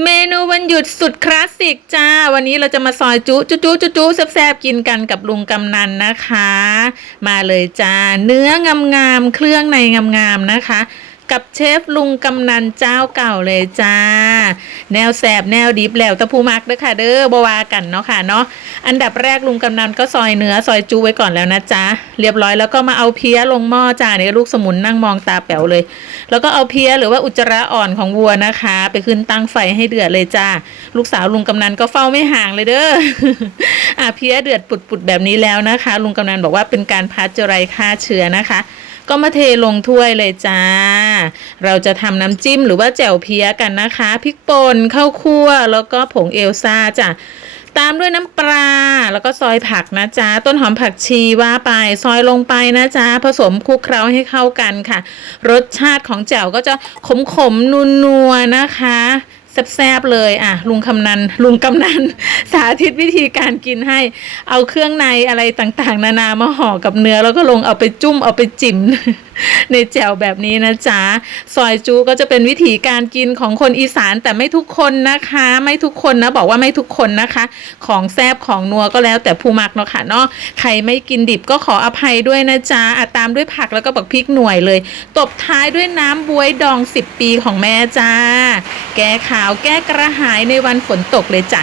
เมนูวันหยุดสุดคลาสสิกจ้า วันนี้เราจะมาซอยจุจุจุจุจุแซ่บๆกินกันกับลุงกำนันนะคะ มาเลยจ้า เนื้องามๆเครื่องในงามๆนะคะ กับเชฟลุงกำนันเจ้าเก่าเลยจ้า แนวแสบแนวดิบแล้วตะพูมักเด้อค่ะ เด้อบวากันเนาะค่ะเนาะอันดับแรกลุงกำนันก็ซอยเนื้อซอยจุไว้ก่อนแล้วนะจ๊ะเรียบร้อยแล้วก็มาเอาเพี้ยลงหม้อจ้าเนี่ยลูกสมุนนั่งมองตาแป๋วเลย แล้วก็เอาเพี้ยหรือว่าอุจจาระอ่อนของวัวนะคะ ไปขึ้นตั้งไฟให้เดือดเลยจ้าลูกสาวลุงกำนันก็เฝ้าไม่ห่างเลยเด้อ อะเพี้ยเดือดปุดๆแบบนี้แล้วนะคะ ลุงกำนันบอกว่าเป็นการพัชเจอไรฆ่าเชื้อนะคะ ก็มาเทลงถ้วยเลยจ้า เราจะทำน้ำจิ้มหรือว่าแจ่วเพี้ยกันนะคะพริกป่นข้าวคั่วแล้วก็ผงเอลซ่าจ้ะตามด้วยน้ำปลาแล้วก็ซอยผักนะจ๊ะ ต้นหอมผักชีว่าไปซอยลงไปนะจ๊ะ ผสมคลุกเคล้าให้เข้ากันค่ะ รสชาติของแจ่วก็จะขมขมๆนัวๆนะคะ แซ่บๆเลยอะลุงคำนันลุงกำนันสาธิตวิธีการกินให้ เอาเครื่องในอะไรต่างๆ นานามาห่อกับเนื้อ แล้วก็ลงเอาไปจุ่มเอาไปจิ้มในแจ่วแบบนี้นะจ๊ะซอยจูก็จะเป็นวิธีการกินของคนอีสานแต่ไม่ทุกคนนะคะ ไม่ทุกคนนะบอกว่าไม่ทุกคนนะคะ ของแซบของนัวก็แล้วแต่ผู้มักเนาะค่ะเนาะใครไม่กินดิบก็ขออภัยด้วยนะจ๊ะอะตามด้วยผักแล้วก็บักพริกหน่วยเลย ตบท้ายด้วยน้ำบวยดอง 10 ปีของแม่จ้า แก้ขาวแก้กระหายในวันฝนตกเลยจ้ะ